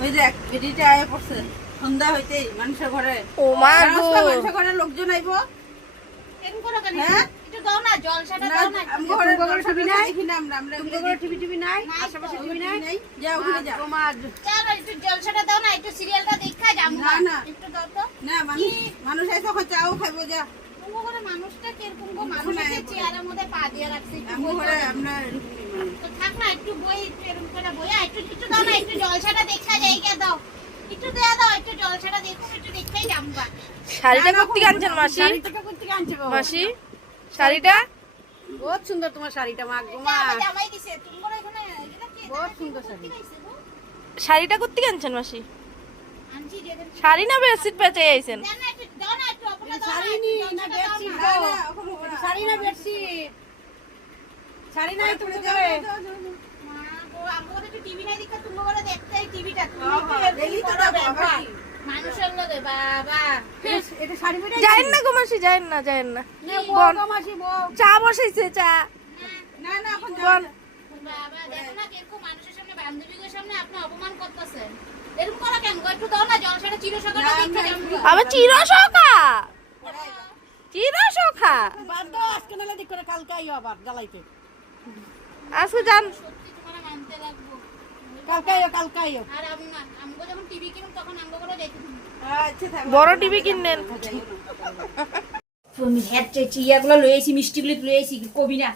ওই দেখ বেটিটা আয় পড়ছে সন্ধ্যা হইতেই মানুষের ঘরে ও মা গো মানুষের ঘরে লোকজন আইবো এরকম করো কেন হ্যাঁ একটু দাও না জলসাটা দাও না ঘরে টিভি নাই আমরা ঘরে টিভি নাই নাই, আশেপাশে তো টিভি TV নাই নাই। যা ওখানে যা তোমার চলো একটু জলসাটা দাও না একটু সিরিয়ালটা দেখা যাবো না, না। একটু দাও তো না মানুষ আইসো চাও খাইবো যা তোমার ঘরে মানুষটা কিরকম গো মানুষ আছে চেয়ারের মধ্যে পা দিয়ে রাখছে একটু আমার বই ঘরে দাও। আমরা তো থাক না একটু বই একটু এরকম করে বই একটু দাও না একটু জলসাটা দেখা যাই গে দাও একটু দেয়া দাও একটু জলসাটা দেখো একটু দেখাই যাবো শাড়িটা কোত্থেকে আনছেন মাসি শাড়িটা কোত্থেকে আনছে বাবা? মাসি শাড়িটা বহুত সুন্দর তোমার শাড়িটা মা গো মা জামাই দিছে তোমার এখানে এটা কি বহুত সুন্দর শাড়ি। শাড়িটা কোত্থেকে আনছেন মাসি আনছি যেদিন শাড়ি না বেডশিট পেঁচে আইছেন জান না একটু দাও না একটু অপনা দাও শাড়ি নি না বেডশিট দাও না ওখানে হবে না। শাড়ি না বেডশিট শাড়ি নাই তুমি মা গো আমরা তো টিভি নাই দেখা তুমি বলে দেখতে এই টিভিটা তুমি ডেইলি তো করবে, দেখো, বাবা। আবার কি? মানুষের লগে বাবা এটা শাড়ি বেটা যাইন না গো মাসি যাইন না বোন মাসি বউ চা বসাইছে চা না না এখন বোন বাবা দেখো না কিরকম মানুষের সামনে বান্ধবীদের সামনে আপনি অপমান করতেছেন এরকম করা কেন গো? একটু দাও না জলসাটা চির সকালে দেখতে যাবো আবার চিরসখা চিরসখা বাদ দাও আজকে নালে দিক করে কালকে আইও আবার জ্বালাইতে আজকে যান সত্যি তোমার মানতে লাগবো কালকে আইও আর আমি না আমগো যখন টিভি কিনুম তখন আমগো করে দেখুন আচ্ছা থাক বড় টিভি কিনলেন তুমি হ্যাট চেয়েছি ইয়াগুলো লয়েছি মিষ্টিগুলো লয়েছি কবি না